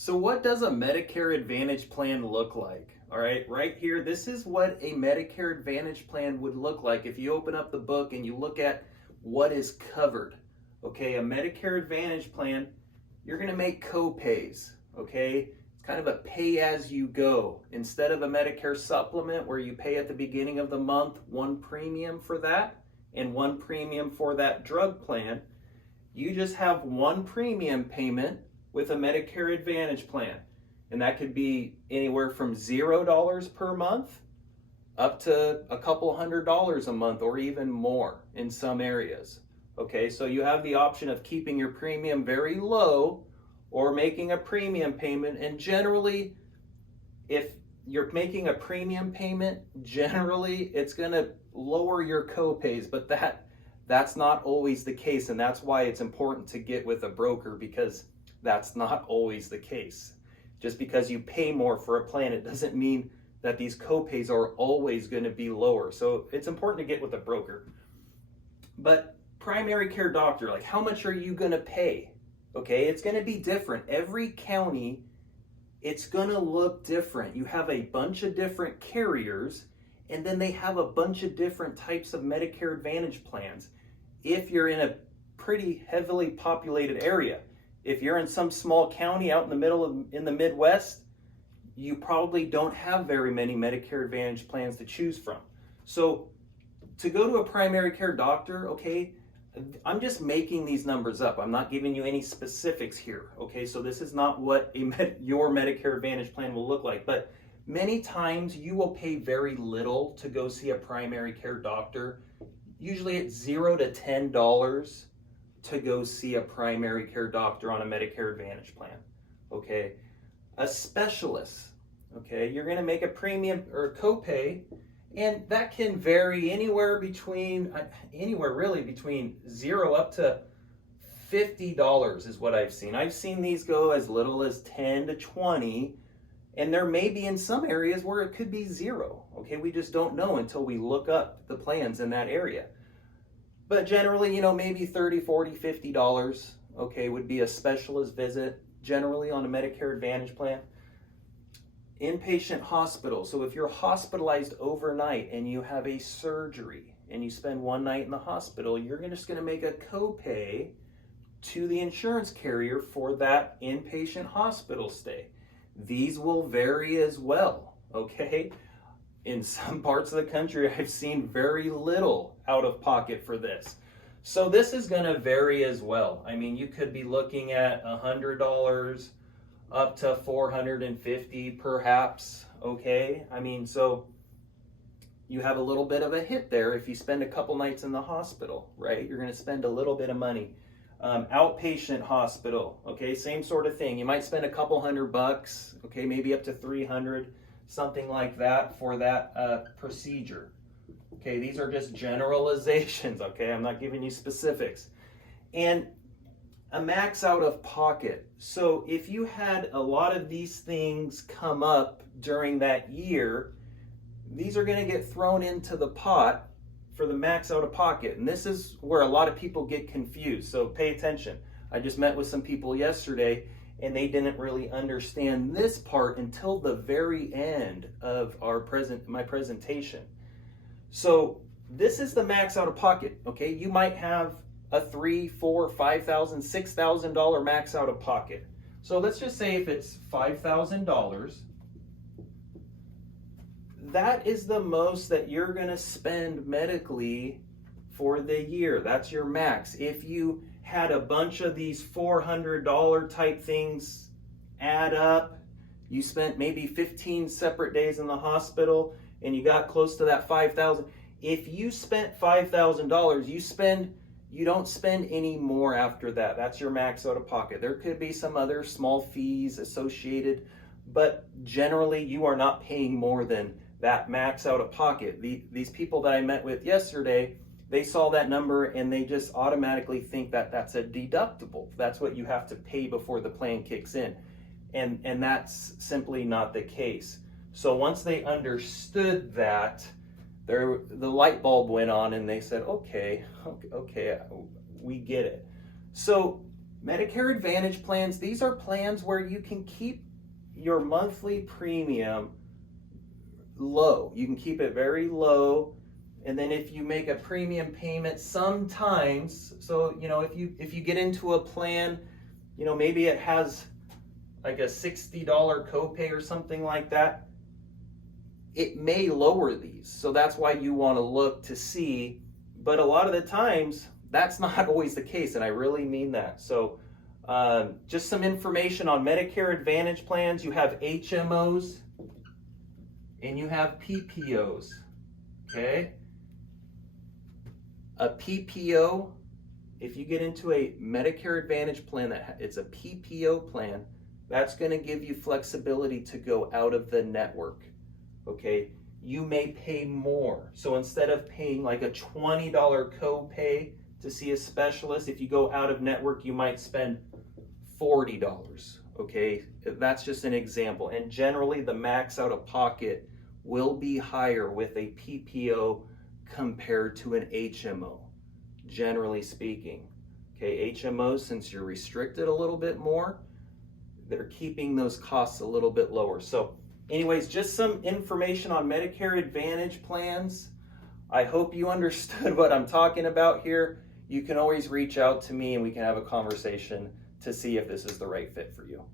So what does a Medicare Advantage plan look like? All right here, this is what a Medicare Advantage plan would look like if you open up the book and you look at what is covered. Okay, a Medicare Advantage plan, you're going to make copays. Okay, it's kind of a pay as you go. Instead of a Medicare supplement where you pay at the beginning of the month one premium for that and one premium for that drug plan, you just have one premium payment with a Medicare Advantage plan. And that could be anywhere from $0 per month up to a couple $100 a month or even more in some areas. Okay, so you have the option of keeping your premium very low or making a premium payment. And generally, if you're making a premium payment, generally it's going to lower your copays, but that's not always the case. And that's why it's important to get with a broker, because that's not always the case. Just because you pay more for a plan, it doesn't mean that these copays are always going to be lower. So it's important to get with a broker. But primary care doctor, like, how much are you going to pay? Okay, it's going to be different. Every county, it's going to look different. You have a bunch of different carriers, and then they have a bunch of different types of Medicare Advantage plans. If you're in a pretty heavily populated area, if you're in some small county out in the in the Midwest, you probably don't have very many Medicare Advantage plans to choose from. So to go to a primary care doctor, okay, I'm just making these numbers up. I'm not giving you any specifics here. Okay, so this is not what your Medicare Advantage plan will look like. But many times you will pay very little to go see a primary care doctor. Usually it's $0 to $10 to go see a primary care doctor on a Medicare Advantage plan. Okay, a specialist, okay, you're going to make a premium or copay, and that can vary anywhere really between 0 up to $50 is what I've seen. I've seen these go as little as 10 to 20, and there may be in some areas where it could be 0. Okay, we just don't know until we look up the plans in that area. But generally, maybe $30, $40, $50, okay, would be a specialist visit, generally on a Medicare Advantage plan. Inpatient hospital. So if you're hospitalized overnight and you have a surgery and you spend one night in the hospital, you're just going to make a copay to the insurance carrier for that inpatient hospital stay. These will vary as well, okay? In some parts of the country, I've seen very little out of pocket for this. So this is going to vary as well. I mean, you could be looking at $100 up to $450 perhaps, okay? I mean, so you have a little bit of a hit there if you spend a couple nights in the hospital, right? You're going to spend a little bit of money. Outpatient hospital, okay, same sort of thing. You might spend a couple $100, okay, maybe up to $300, something like that for that procedure. Okay, these are just generalizations, okay? I'm not giving you specifics. And a max out of pocket. So if you had a lot of these things come up during that year, these are going to get thrown into the pot for the max out of pocket. And this is where a lot of people get confused. So pay attention. I just met with some people yesterday, and they didn't really understand this part until the very end of my presentation. So this is the max out of pocket, okay? You might have a $3,000, $4,000, $5,000, $6,000 max out of pocket. So let's just say if it's $5,000, that is the most that you're gonna spend medically for the year. That's your max. If you had a bunch of these $400 type things add up, you spent maybe 15 separate days in the hospital and you got close to that $5,000. If you spent $5,000, you don't spend any more after that. That's your max out of pocket. There could be some other small fees associated, but generally you are not paying more than that max out of pocket. These people that I met with yesterday, they saw that number and they just automatically think that that's a deductible. That's what you have to pay before the plan kicks in. And that's simply not the case. So once they understood that, the light bulb went on and they said, okay, we get it. So Medicare Advantage plans, these are plans where you can keep your monthly premium low. You can keep it very low. And then if you make a premium payment sometimes, so if you get into a plan, maybe it has like a $60 copay or something like that, it may lower these. So that's why you want to look to see. But a lot of the times, that's not always the case, and I really mean that. So just some information on Medicare Advantage plans. You have HMOs and you have PPOs, okay? A PPO, if you get into a Medicare Advantage plan it's a PPO plan, that's going to give you flexibility to go out of the network, okay? You may pay more. So instead of paying like a $20 copay to see a specialist, if you go out of network, you might spend $40, okay? That's just an example. And generally, the max out of pocket will be higher with a PPO compared to an HMO, generally speaking. Okay, HMOs, since you're restricted a little bit more, they're keeping those costs a little bit lower. So anyways, just some information on Medicare Advantage plans. I hope you understood what I'm talking about here. You can always reach out to me and we can have a conversation to see if this is the right fit for you.